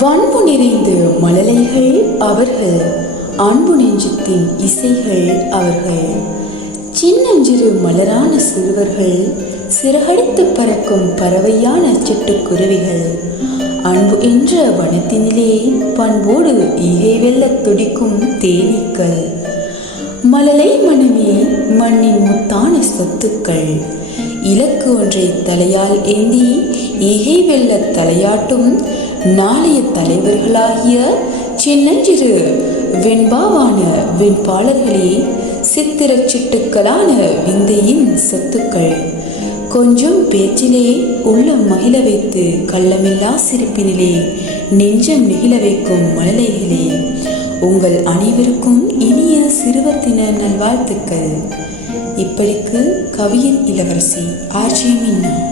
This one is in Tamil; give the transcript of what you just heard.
வன்பு நிறைந்த மழலைகள் அவர்கள், அன்பு நெஞ்சத்தின் இசைகள் அவர்கள். சின்னஞ்சிறு மலரான சிறுவர்கள், சிறகடித்து பறக்கும் பறவையான சிட்டுக்குருவிகள். அன்பு என்ற வனத்தினிலே பண்போடு ஈகை வெல்ல துடிக்கும் தேனீக்கள். மழலை மனமே மண்ணின் முத்தான சொத்துக்கள். இலக்கு ஒன்றை தலையால் ஏந்தி ஈகை வெல்ல தலையாட்டும் நாளைய தலைவர்களாகிய சின்னஞ்சிறு வெண்பாவான வெண்பாளர்களே, சித்திர சிட்டுக்களான விந்தையின் சொத்துக்கள். கொஞ்சம் பேச்சிலே உள்ளம் மகிழ வைத்து கள்ளமில்லா சிரிப்பினிலே நெஞ்சம் நெகிழ வைக்கும் மழலைகளே, உங்கள் அனைவருக்கும் இனிய சிறுவர் தின நல்வாழ்த்துக்கள். இப்படிக்கு கவியின் இளவரசி ஆர்ஜே மின்னா.